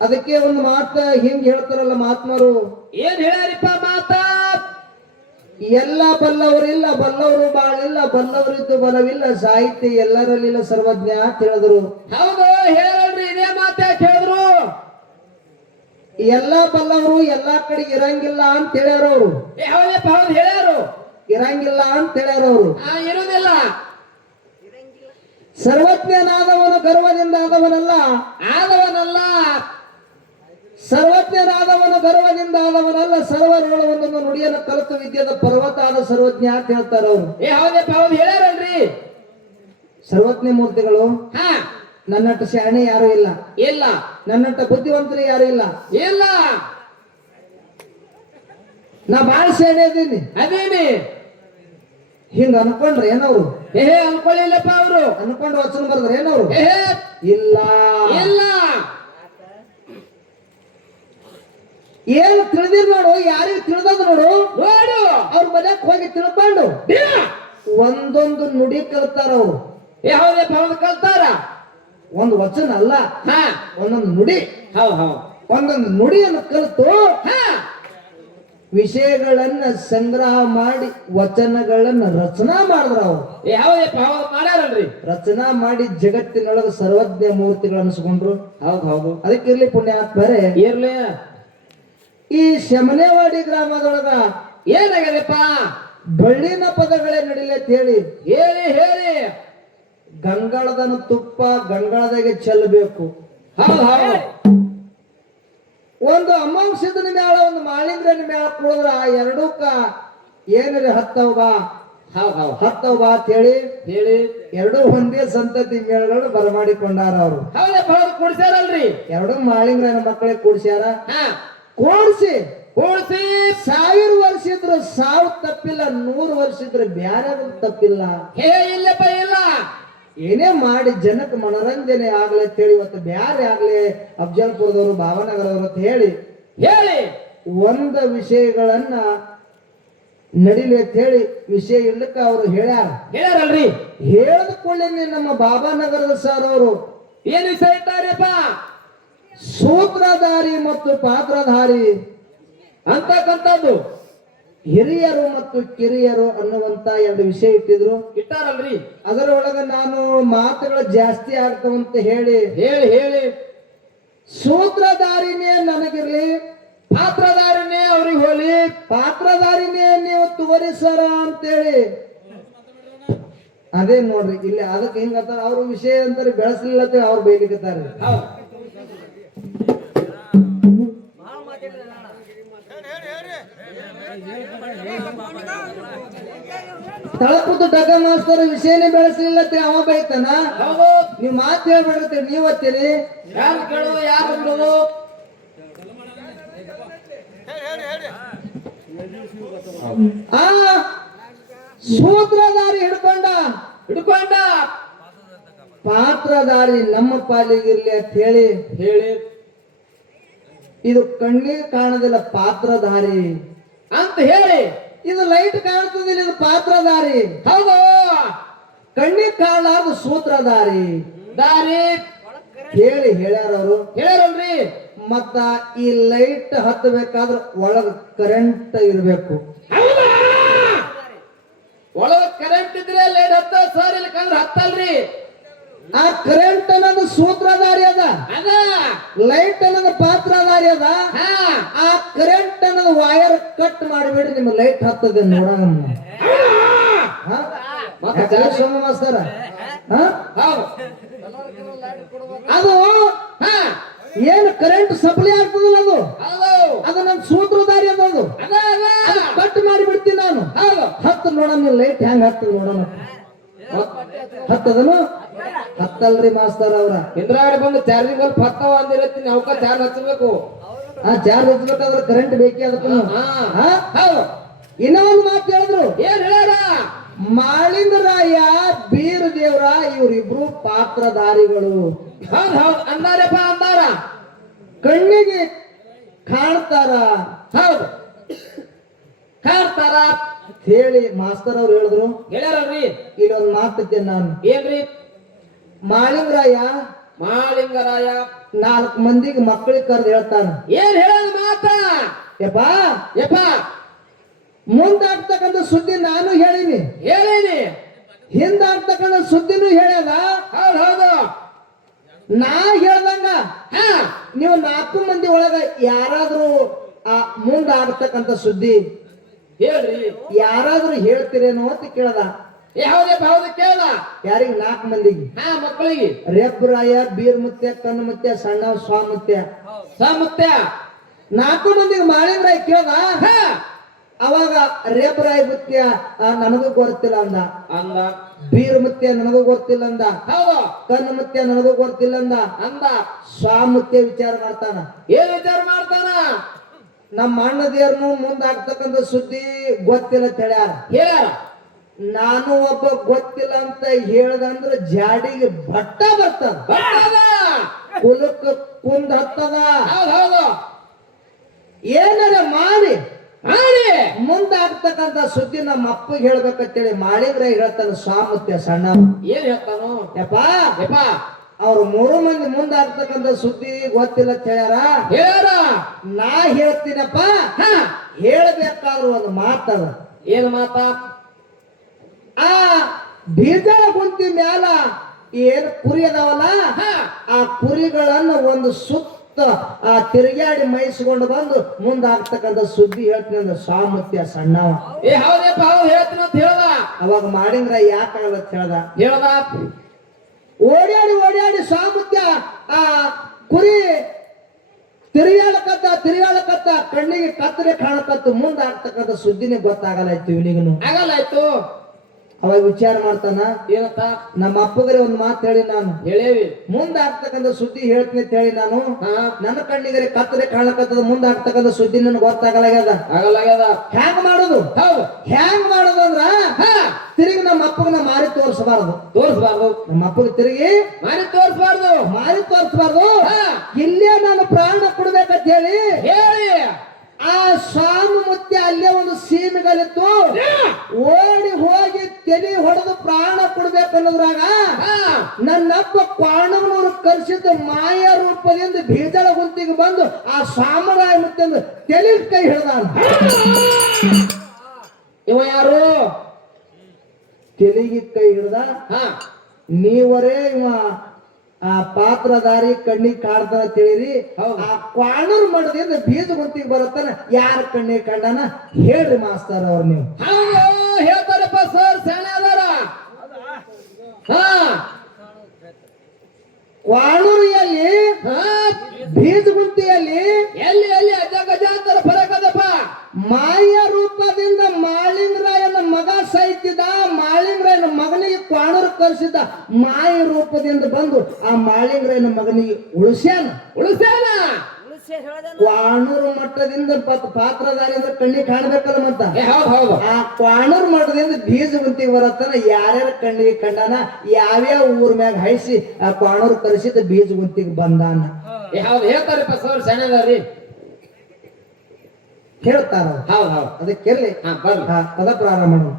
ಅದಕ್ಕೆ ಒಂದು ಮಾತ ಹಿಂಗ್ ಹೇಳ್ತಾರಲ್ಲ ಮಾತ್ಮರು, ಏನ್ ಹೇಳ್ಯಾರಿಪ್ಪ ಮಾತ? ಎಲ್ಲ ಬಲ್ಲವರಿಲ್ಲ, ಬಲ್ಲವರು ಬಾಳಿಲ್ಲ, ಬಲ್ಲವರಿದ್ದು ಬಲವಿಲ್ಲ, ಸಾಹಿತ್ಯ ಎಲ್ಲರಲ್ಲಿಲ್ಲ ಸರ್ವಜ್ಞ ಅಂತ ಹೇಳಿದ್ರು. ಹೌದು, ಹೇಳ್ರಿ, ಇದೇ ಮಾತು ಯಾಕೆ ಹೇಳಿದ್ರು? ಎಲ್ಲಾ ಬಲ್ಲವರು ಎಲ್ಲಾ ಕಡೆ ಇರಂಗಿಲ್ಲ ಅಂತ ಹೇಳ್ಯಾರ ಅವರು. ಹೌದಪ್ಪ, ಹೌದು ಹೇಳ್ಯಾರು. ಇರಂಗಿಲ್ಲ ಅಂತ ಹೇಳ್ಯಾರ ಅವರು. ಇರುವುದಿಲ್ಲ. ಸರ್ವಜ್ಞನಾದವನು ಗರ್ವದಿಂದ ಆದವನಲ್ಲ, ಆದವನಲ್ಲ. ಸರ್ವಜ್ಞನಾದವನು ಗರ್ವದಿಂದ ಆದವನಲ್ಲ, ಸರ್ವರೋಳವೊಂದನ್ನು ನುಡಿಯನ್ನು ಕಲಿತು ವಿದ್ಯೆದ ಪರ್ವತ ಆದ ಸರ್ವಜ್ಞ ಅಂತ ಹೇಳ್ತಾರ ಅವರು. ಹೌದಪ್ಪ, ಹೌದು ಹೇಳ್ಯಾರಲ್ರಿ. ಸರ್ವಜ್ಞ ಮೂರ್ತಿಗಳು ಹಾ, ನನ್ನಟ್ಟ ಶಾಣೆ ಯಾರು ಇಲ್ಲ, ಇಲ್ಲ. ನನ್ನಟ್ಟ ಬುದ್ಧಿವಂತರು ಯಾರು ಇಲ್ಲ, ಇಲ್ಲ. ನಾ ಬಾಳ ಶಾಣೆ ಅದೀನಿ ಅದೇನಿ ಹಿಂಗ ಅನ್ಕೊಂಡ್ರೆ ಏನವ್ರು? ಅನ್ಕೊಳ್ಳಿಲ್ಲಪ್ಪ ಅವರು. ಅನ್ಕೊಂಡು ವಚನ ಬರ್ದ್ರ ಏನವ್ರು? ಇಲ್ಲ, ಇಲ್ಲ. ಏನು ತಿಳಿದಿರ್ ನೋಡು, ಯಾರಿಗೆ ತಿಳಿದದ ನೋಡು, ನೋಡು, ಅವ್ರ ಮನೆಗೆ ಹೋಗಿ ತಿಳ್ಕೊಂಡು ಒಂದೊಂದು ನುಡಿ ಕಲ್ತಾರ ಅವ್ರು. ಹೌದಪ್ಪ, ಹೌದು ಕಲ್ತಾರ. ಒಂದು ವಚನ ಅಲ್ಲ, ಹಾ, ಒಂದೊಂದು ನುಡಿ. ಹೌದು, ಹೌದು. ಒಂದೊಂದು ನುಡಿಯನ್ನು ಕಲಿತು ಹಾ, ವಿಷಯಗಳನ್ನ ಸಂಗ್ರಹ ಮಾಡಿ ವಚನಗಳನ್ನ ರಚನಾ ಮಾಡಿದ್ರ ಅವ್ರು. ಹೌದಪ್ಪ, ಹೌದು ಮಾಡ್ಯಾರಲ್ರಿ. ರಚನಾ ಮಾಡಿ ಜಗತ್ತಿನೊಳಗೆ ಸರ್ವಜ್ಞ ಮೂರ್ತಿಗಳು ಅನ್ಸ್ಕೊಂಡ್ರು. ಹೌದು, ಹೌದು. ಅದಕ್ಕಿರ್ಲಿ ಪುಣ್ಯಾತ್ಮರೇ, ಇರ್ಲಿ. ಈ ಶಮನೇವಾಡಿ ಗ್ರಾಮದೊಳಗ ಏನಾಗ್ಯದಪ್ಪ? ಬಳ್ಳಿನ ಪದಗಳೇ ನಡಿಲೆ ಅಂತ ಹೇಳಿ ಹೇಳಿ ಹೇಳಿ. ಗಂಗಾಳದನ ತುಪ್ಪ ಗಂಗಾಳದಾಗೆ ಚೆಲ್ಲಬೇಕು. ಹೌದು, ಹೌದು. ಒಂದು ಅಮಾಂಸದ ಮೇಳ, ಒಂದು ಮಾಳಿಂಗ್ರನ ಮೇಳ ಕುಡಿದ್ರ ಆ ಎರಡಕ್ಕ ಏನ್ರಿ ಹತ್ತವ ಬಾ, ಹೌದು, ಹೌದು. ಹತ್ತವ ಬಾ ಅಂತ ಹೇಳಿ ಹೇಳಿ ಎರಡು ಒಂದೇ ಸಂತತಿ ಮೇಳಗಳು ಬರಮಾಡಿಕೊಂಡಾರ ಅವರು. ಹೌದಪ್ಪ, ಹೌದು ಕುಡ್ಸ್ಯಾರಲ್ರಿ. ಎರಡು ಮಾಳಿಂಗ್ರನ ಮಕ್ಕಳಿಗೆ ಕೂಡ್ಸ್ಯಾರ. ಹಾ, ಕೂಡ್ಸಿ ಕೂಡ್ಸಿ 1000 ವರ್ಷ ಇದ್ರು ಸಾವು ತಪ್ಪಿಲ್ಲ, 100 ವರ್ಷ ಇದ್ರೆ ಬ್ಯಾರೆ ತಪ್ಪಿಲ್ಲ. ಇಲ್ಲಪ್ಪ, ಇಲ್ಲ. ಏನೇ ಮಾಡಿ ಜನಕ್ಕೆ ಮನೋರಂಜನೆ ಆಗ್ಲಿ ಅಂತ ಹೇಳಿ ಇವತ್ತು ಬ್ಯಾರೆ ಆಗ್ಲಿ ಅಫ್ಜಲ್ಪುರದವರು, ಭಾವನಗರದವರು ಅಂತ ಹೇಳಿ ಹೇಳಿ ಒಂದ ವಿಷಯಗಳನ್ನ ನಡಿಲಿ ಅಂತ ಹೇಳಿ ವಿಷಯ ಇಡ್ಲಿಕ್ಕ ಅವರು ಹೇಳ್ಯಾರಲ್ರಿ. ಹೇಳದ ಕೂಡಲೇ ನಮ್ಮ ಬಾಬಾನಗರದ ಸರ್ ಅವರು ಏನ್ ವಿಷಯ ಇಟ್ಟಾರಪ್ಪ? ಸೂತ್ರಧಾರಿ ಮತ್ತು ಪಾತ್ರಧಾರಿ ಅಂತಕ್ಕಂಥದ್ದು, ಹಿರಿಯರು ಮತ್ತು ಕಿರಿಯರು ಅನ್ನುವಂತ ಎರಡು ವಿಷಯ ಇಟ್ಟಿದ್ರು. ಇಟ್ಟಾರಲ್ರಿ. ಅದರೊಳಗ ನಾನು ಮಾತುಗಳು ಜಾಸ್ತಿ ಆಗ್ತಾವಂತ ಹೇಳಿ ಹೇಳಿ ಹೇಳಿ ಸೂತ್ರಧಾರಿನೇ ನನಗಿರ್ಲಿ, ಪಾತ್ರಧಾರನೇ ಅವ್ರಿಗೆ ಹೋಲಿ, ಪಾತ್ರಧಾರಿನೇ ನೀವು ತಗೋರಿ ಸರ ಅಂತೇಳಿ ಅದೇ ನೋಡ್ರಿ ಇಲ್ಲಿ ಅದಕ್ಕೆ ಹಿಂಗತ್ತ ಅವ್ರ ವಿಷಯ ಅಂತಾರೆ ಬೆಳೆಸಲಿಲ್ಲ ಅವ್ರು ಬೈಲಿಕತ್ತಾರೆ. ತಳಪುತ್ತು ಡಗ ಮಾಸ್ತರ್ ವಿಷಯನೇ ಬೆಳೆಸಲಿಲ್ಲ ಅವ ಬೈತಾನ. ನೀವ್ ಮಾತು ಹೇಳ್ಬೇಡ್ರಿ, ನೀವ್ ಓದ್ತೀರಿ. ಯಾರು ಕೇಳೋದು, ಯಾರು ಬಿಡೋದು? ಆ ಸೂತ್ರಧಾರಿ ಹಿಡ್ಕೊಂಡ ಪಾತ್ರಧಾರಿ ನಮ್ಮ ಪಾಲಿಗಿರ್ಲಿ ಅಂತ ಹೇಳಿ ಹೇಳಿ ಇದು ಕಣ್ಣಿಗೆ ಕಾಣೋದಿಲ್ಲ ಪಾತ್ರಧಾರಿ ಅಂತ ಹೇಳಿ, ಇದು ಲೈಟ್ ಕಾಣ್ತದಿಲ್ಲ ಇದು ಪಾತ್ರಧಾರಿ. ಹೌದು, ಕಣ್ಣಿಗೆ ಕಾಣಲಾರ್ದು ಸೂತ್ರಧಾರಿ ದಾರಿ ಹೇಳಿ ಹೇಳ್ಯಾರ ಅವರು. ಹೇಳ್ಯಾರಲ್ರಿ. ಮತ್ತ ಈ ಲೈಟ್ ಹತ್ತಬೇಕಾದ್ರ ಒಳಗ ಕರೆಂಟ್ ಇರ್ಬೇಕು. ಒಳಗ ಕರೆಂಟ್ ಇದ್ರೆ ಲೈಟ್ ಹತ್ತ ಸರ್, ಇಲ್ಲಕಂದ್ರೆ ಹತ್ತಲ್ರಿ. ಆ ಕರೆಂಟ್ ಅನ್ನೋದು ಸೂತ್ರಧಾರಿ ಅದ, ಲೈಟ್ ಅನ್ನೋದು ಪಾತ್ರಧಾರಿ ಅದ. ಆ ಕರೆಂಟ್ ಅನ್ನೋದು ವೈರ್ ಕಟ್ ಮಾಡಿಬಿಡಿ, ನಿಮ್ಮ ಲೈಟ್ ಹತ್ತದ ನೋಡೋಣ. ಸೋಮವಾರ ಅದು ಏನು ಕರೆಂಟ್ ಸಪ್ಲೈ ಆಗ್ತದಲ್ಲ ಅದು ನನ್ನ ಸೂತ್ರಧಾರಿ ಅನ್ನೋದು ಕಟ್ ಮಾಡಿಬಿಡ್ತೀನಿ ನಾನು. ಹತ್ತು ನೋಡೋಣ ಲೈಟ್ ಹೆಂಗ್ ಹತ್ತದ ನೋಡೋಣ. ಹತ್ತದನು ಹತ್ತಲ್ರಿ ಮಾಸ್ತರ್ ಅವ್ರ. ಇಂದ್ರಾವಳಿ ಬಂದು ಚಾರ್ಜಿಂಗ್ ಬಲ್ಪ್ ಹತ್ತವ ಅಂದಿರತ್ತೀನಿ, ಅವಕ್ಕ ಚಾರ್ಜ್ ಹಚ್ಚಬೇಕು. ಆ ಚಾರ್ಜ್ ಹಚ್ಬೇಕಾದ್ರೆ ಕರೆಂಟ್ ಬೇಕೇ ಅದಕ್ಕೂ. ಇನ್ನೂ ಒಂದು ಮಾತು ಹೇಳಿದ್ರು. ಏನ್ ಹೇಳ್ಯಾರ? ಮಾಳಿಂಗರಾಯ ಬೀರ ದೇವ್ರ ಇವರಿಬ್ರು ಪಾತ್ರಧಾರಿಗಳು. ಹೌದ್ ಹೌದ್ ಅಂದಾರಪ್ಪ, ಅಂದಾರ. ಕಣ್ಣಿಗೆ ಕಾಣ್ತಾರ, ಹೌದು ಕಾಣ್ತಾರ ಹೇಳಿ ಮಾಸ್ತರ್ ಅವ್ರು ಹೇಳಿದ್ರು. ಹೇಳ್ಯಾರಲ್ರಿ. ಇಲ್ಲೊಂದು ಮಾತಿದ್ದೆ ನಾನು. ಏನ್ರಿ? ಮಾಳಿಂಗರಾಯ ಮಾಳಿಂಗರಾಯ 4 ಮಂದಿಗೆ ಮಕ್ಕಳಿಗೆ ಕರೆದು ಹೇಳ್ತಾನ, ಏನ್ ಹೇಳೋದು ಮಾತ ಯಪ್ಪ ಯಪ್ಪ ಮುಂದಾಗ್ತಕ್ಕಂಥ ಸುದ್ದಿ ನಾನು ಹೇಳಿನಿ, ಹೇಳೀನಿ. ಹಿಂದಾಗ್ತಕ್ಕಂಥ ಸುದ್ದಿನೂ ಹೇಳ್ಯಾದ. ಹೌದು ಹೌದು. ನಾ ಹೇಳ್ದಂಗ ಹಾ ನೀವು 4 ಮಂದಿ ಒಳಗ ಯಾರಾದ್ರೂ ಆ ಮುಂದಾಗ್ತಕ್ಕಂಥ ಸುದ್ದಿ ಹೇಳ್ರಿ. ಯಾರಾದ್ರೂ ಹೇಳ್ತೀರೇನೋ ಅಂತ ಕೇಳದ. ಹೌದಪ್ಪ ಹೌದು ಕೇಳ. ಯಾರಿಗೆ? 4 ಮಂದಿಗೆ. ಹಾ ಮಕ್ಕಳಿಗೆ ರೇಪರಾಯ, ಬೀರ್ಮುತ್ಯ, ಕಣ್ಣುಮುತ್ಯ, ಸಣ್ಣ ಸ್ವಾಮುತ್ಯ. ಸಾಮುತ್ಯ 4 ಮಂದಿಗೆ ಮಾಳಿಂಗರಾಯ ಕೇಳ್ದ. ಹಾ ಅವಾಗ ರೇಪರಾಯ ಮುತ್ಯ ನನಗೂ ಗೊತ್ತಿಲ್ಲ ಅಂದ, ಅಂದ. ಬೀರ್ಮುತ್ಯ ನನಗೂ ಗೊತ್ತಿಲ್ಲ ಅಂದ, ಹೌದು ಕಣ್ಣುಮುತ್ಯ ನನಗೂ ಗೊತ್ತಿಲ್ಲ ಅಂದ. ಅಂದ. ಸ್ವಾಮುತ್ಯ ವಿಚಾರ ಮಾಡ್ತಾನ. ಏನ್ ವಿಚಾರ ಮಾಡ್ತಾನ? ನಮ್ಮ ಅಣ್ಣದೇರ್ನು ಮುಂದಾಗ್ತಕ್ಕಂಥ ಸುದ್ದಿ ಗೊತ್ತಿಲ್ಲ ಅಂತ ಹೇಳ್ಯಾರ. ಹೇಳ್ಯಾರ. ನಾನು ಒಬ್ಬ ಗೊತ್ತಿಲ್ಲ ಅಂತ ಹೇಳ್ದಂದ್ರ ಜಾಡಿಗೆ ಭಟ್ಟ ಬರ್ತದ, ಬರ್ತದ. ಕುಲಕ್ಕ ಕುಂದ್ ಹತ್ತದ. ಹೌದು ಹೌದು. ಏನಾರ ಮಾಡಿ ಮಾಡಿ ಮುಂದಾಗ್ತಕ್ಕಂಥ ಸುದ್ದಿ ನಮ್ಮ ಅಪ್ಪಗೆ ಹೇಳ್ಬೇಕಂತೇಳಿ ಮಾಳಿಂಗರಾಯ ಹೇಳ್ತಾನ. ಸ್ವಾಮುತ್ಯ ಸಣ್ಣ ಏನ್ ಹೇಳ್ತಾನು? ಯಪ್ಪ ಯಪ್ಪ ಅವ್ರು 3 ಮಂದಿ ಮುಂದಾಗ್ತಕ್ಕಂಥ ಸುದ್ದಿ ಗೊತ್ತಿಲ್ಲ ಅಂತ ಹೇಳ್ಯಾರ. ಹೇಳ್ಯಾರ. ನಾ ಹೇಳ್ತೀನಪ್ಪ, ಹಾ ಹೇಳ್ಬೇಕಾದ್ರೂ ಒಂದು ಮಾತದ. ಏನ್ ಮಾತ? ಆ ಬೀಜಳ ಗುಂತಿ ಮ್ಯಾಲ ಏನ್ ಕುರಿ ಅದಾವಲ್ಲ, ಹಾ ಆ ಕುರಿಗಳನ್ನ ಒಂದು ಸುತ್ತ ತಿರುಗಾಡಿ ಮೈಸ್ಕೊಂಡು ಬಂದು ಮುಂದಾಗ್ತಕ್ಕಂಥ ಸುದ್ದಿ ಹೇಳ್ತೀನಿ ಅಂದ್ರೆ ಸ್ವಾಮುತ್ಯ ಸಣ್ಣವ. ಹೌದಪ್ಪ ಹೌದು ಹೇಳ್ತೀನಿ ಅಂತ ಹೇಳ್ದ. ಅವಾಗ ಮಾಡಿಂದ್ರ ಯಾಕಾಗಲ್ಲ ಅಂತ ಹೇಳ್ದ. ಹೇಳ್ದ. ಓಡಾಡಿ ಓಡಾಡಿ ಸ್ವಾಮುತ್ಯ ಆ ಕುರಿ ತಿರುಗಾಡಕತ್ತ ಕಣ್ಣಿಗೆ ಕತ್ತರೆ ಕಾಣಕತ್ತು, ಮುಂದಾಗ್ತಕ್ಕಂಥ ಸುದ್ದಿನೇ ಗೊತ್ತಾಗಲ್ಲ ಇತ್ತು ಇವನಿಗನು. ಆಗಲ್ಲ ಆಯ್ತು. ಅವಾಗ ವಿಚಾರ ಮಾಡ್ತಾನ, ಏನಂತ? ನಮ್ಮ ಅಪ್ಪಗರೆ ಒಂದು ಮಾತು ಹೇಳಿ ನಾನು ಹೇಳೇವಿ. ಮುಂದಾಗ್ತಕ್ಕಂಥ ಸುದ್ದಿ ಹೇಳ್ತೀನಿ ಅಂತ ಹೇಳಿ ನಾನು. ಹಾ ನನ್ನ ಕಣ್ಣಿಗೆ ಕತ್ತರೆ ಕಾಣಕತ್ತದ, ಮುಂದಾಗ್ತಕ್ಕಂಥ ಸುದ್ದಿ ನನಗೆ ಗೊತ್ತಾಗಲಾಗ್ಯದ. ಆಗಲ್ಲ ಆಗ್ಯದ. ಹ್ಯಾಂಗ ಮಾಡುದು? ಹೌದು. ಹ್ಯಾಂಗ ಮಾಡುದು ಅಂದ್ರ ಹಾ ತಿರುಗಿ ನಮ್ಮ ಅಪ್ಪಗನ ಮಾರಿ ತೋರಿಸಬಾರದು. ತೋರಿಸ್ಬಾರ್ದು. ನಮ್ಮ ಅಪ್ಪಗೆ ತಿರುಗಿ ಮಾರಿ ತೋರಿಸ್ಬಾರ್ದು. ಮಾರಿ ತೋರಿಸಬಾರ್ದು. ಹಾ ಇಲ್ಲೇ ನಾನು ಪ್ರಾಣ ಕೊಡ್ಬೇಕಂತ ಹೇಳಿ ಹೇಳಿ. ಆ ಸ್ವಾಮುತ್ಯ ಅಲ್ಲೇ ಒಂದು ಸೀಮೆಗಲಿತ್ತು, ಓಡಿ ಹೋಗಿ ತಲೆ ಹೊಡೆದು ಪ್ರಾಣ ಕೊಡ್ಬೇಕನ್ನೋದ್ರಾಗ ಹಾ ನನ್ನಪ್ಪ ಕ್ವಾಣವನವರು ಕರೆಸಿದ ಮಾಯ ರೂಪದಿಂದ ಬೀಜಳ ಗುಂತಿಗೆ ಬಂದು ಆ ಸ್ವಾಮರಾಯ ಮುತ್ಯಂದು ತಲೆ ಕೈ ಹಿಡ್ದಾನ. ಇವ ಯಾರು? ತೆಲಿಗೆ ಕೈ ಹಿಡ್ದ. ಹಾ ನೀವರೇ ಇವ ಆ ಪಾತ್ರಧಾರಿ ಕಣ್ಣಿಗೆ ಕಾಡ್ತಾನ ತಿಳಿರಿ. ಹೌದು. ಆ ಕ್ವಾಣರ್ ಮಠದಿಂದ ಬೀಜ ಗುಂತಿಗೆ ಬರುತ್ತಾನ, ಯಾರ ಕಣ್ಣಿಗೆ ಕಂಡನ ಹೇಳ್ರಿ ಮಾಸ್ತರ್ ಅವ್ರು ನೀವು. ಹೌದು ಹೇಳ್ತಾರಪ್ಪ ಸರ್, ಸೆಣೆ ಅದಾರ. ಹಾ ಕ್ವಾಣೂರಿಯಲ್ಲಿ ಹಾ ಬೀಜ ಗುಂತಿಯಲ್ಲಿ ಎಲ್ಲಿ ಎಲ್ಲಿ ಅಜ್ಜ ಗಜ ಅಂತಾರ ಫರಕ್ ಅದಪ್ಪ. ಮಾಯ ರೂಪದಿಂದ ಮಾಳಿಂಗರಾಯನ ಮಗ ಸಾಯ್ತಿದ್ದ, ಮಾಳಿಂಗರಾಯನ ಮಗನಿಗೆ ಕ್ವಾಣೂರು ಕರೆಸಿದ್ದ ಮಾಯ ರೂಪದಿಂದ ಬಂದು ಆ ಮಾಳಿಂಗರಾಯನ ಮಗನಿಗೆ ಉಳಿಸ್ಯಾನ. ಉಳಿಸ್ಯಾನ. ಕ್ವಾಣೂರು ಮಟ್ಟದಿಂದ ಪಾತ್ರಧಾರಿಯಿಂದ ಕಣ್ಣಿಗೆ ಕಾಣ್ಬೇಕಲ್ಲ ಮತ್ತ. ಹೌದು ಹೌದು. ಆ ಕ್ವಾಣೂರು ಮಠದಿಂದ ಬೀಜ ಗುಂತಿಗೆ ಬರತ್ತಾನ, ಯಾರ್ಯಾರ ಕಣ್ಣಿಗೆ ಕಂಡಾನ, ಯಾವ್ಯಾವ ಊರ್ ಮ್ಯಾಗ ಹೈಸಿ ಆ ಕ್ವಾಣೂರು ಕರೆಸಿದ ಬೀಜ ಗುಂತಿಗೆ ಬಂದಾನ. ಹೌದು ಹೇಳ್ತಾರಪ್ಪ ಸರ್, ಸೆಣೆ ಅದಾರಿ ಹೇಳ್ತಾರ. ಹೌದು ಹೌದು. ಅದಕ್ಕಿರ್ಲಿ ಹಾ ಬರ್ಲಿ. ಪದ ಪ್ರಾರಂಭ ಮಾಡೋಣ.